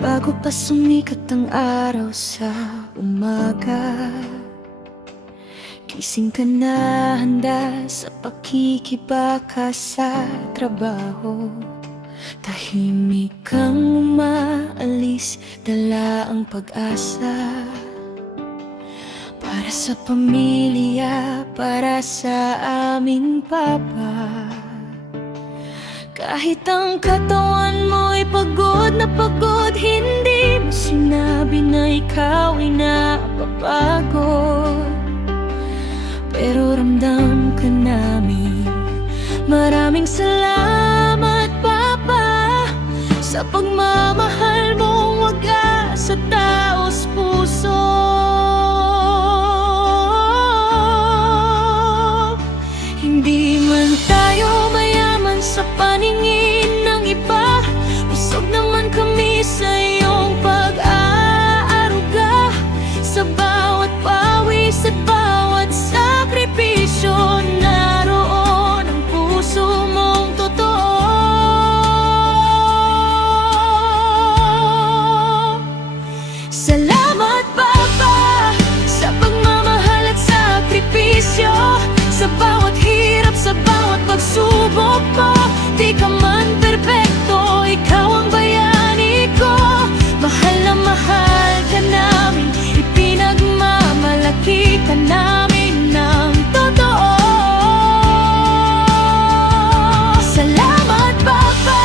Bago pa sumikat ang araw sa umaga, gising ka na handa sa pakikibaka sa trabaho. Tahimik kang umaalis, dala ang pag-asa para sa pamilya, para sa aming papa. Kahit ang katawan mo'y pagod na pagod, hindi mo sinabi na ikaw ay napapagod. Pero ramdam ka namin. Maraming salamat, Papa, sa pagmamahal mong wagas sa taos puso. Hindi man tayo mayaman sa paningin ng iba, busog naman kami sa iyong pag-aaruga. Sa bawat pawis at bawat sakripisyo, naroon ang puso mong totoo. Salamat, Papa, sa pagmamahal at sakripisyo. Sa bawat hirap, sa bawat pagsubok mo, di ka man perpekto, ikaw ang bayani ko. Mahal na mahal ka namin, ipinagmamalaki ka namin ng totoo. Salamat, Papa,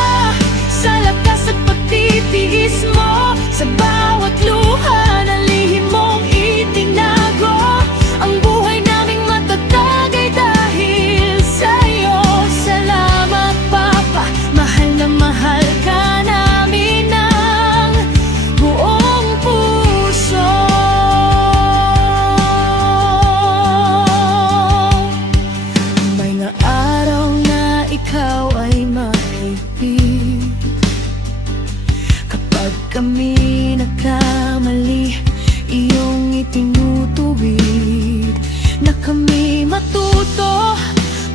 sa lakas at pagtitiis mo. Sa bawat luha na lihim mong itinago, ang buhay naming matatag ay dahil sa'yo. Salamat, Papa, mahal na mahal ka namin ng buong puso. May nga araw na ikaw ay makinig kapag kami nagkamali, iyong itinutuwid na kami matuto,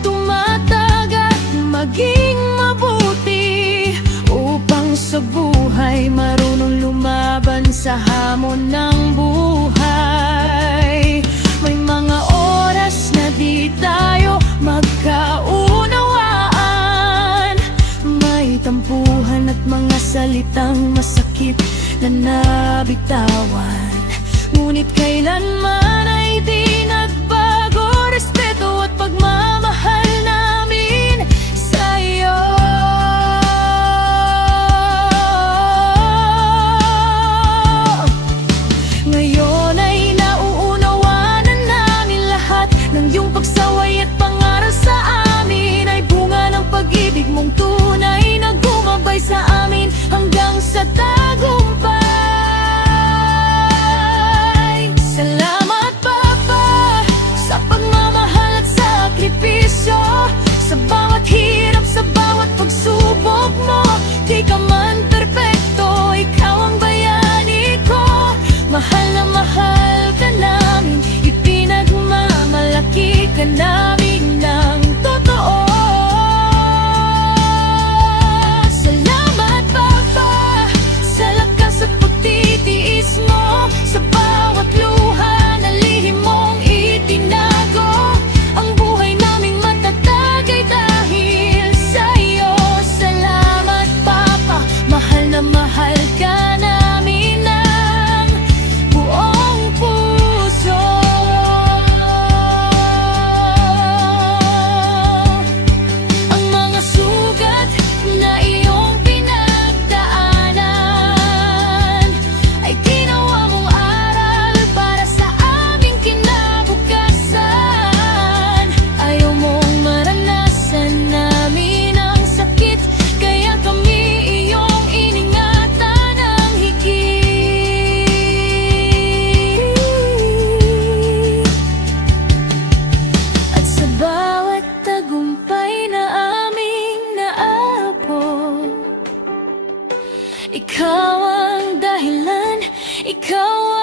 tumatag at maging mabuti, upang sa buhay marunong lumaban sa hamon ng buhay. May mga oras na di tayo magkaunawaan, may tampuhan at mga salitang masakit na nabitawan, ngunit kailanman ay di nagbago respeto at pagmamahal namin sa'yo. Ngayon ay nauunawanan namin lahat ng iyong pagsaway at pangaral sa amin ay bunga ng pag-ibig mong tunay na gumabay sa amin hanggang sa tagumpay. Salamat, Papa, sa pagmamahal at sakripisyo. Sa bawat hirap, sa bawat pagsubok mo, di ka man perpekto, ikaw ang bayani ko. Mahal na mahal ka namin, ipinagmamalaki ka namin ng totoo. Salamat, Papa, sa lakas at pagtitiis mo. Sa bawat luha na lihim mong itinago, ang buhay naming matatag ay dahil sa'yo. Salamat, Papa, mahal na mahal ka namin ng buong puso. Ang mga sugat na iyong pinagdaanan ay ginawa mong aral para sa aming kinabukasan. Ayaw mong maranasan namin ang sakit, kaya kami iyong iningatan ng higit. At sa bawat tagumpay na aming naabot, ikaw ang dahilan, ikaw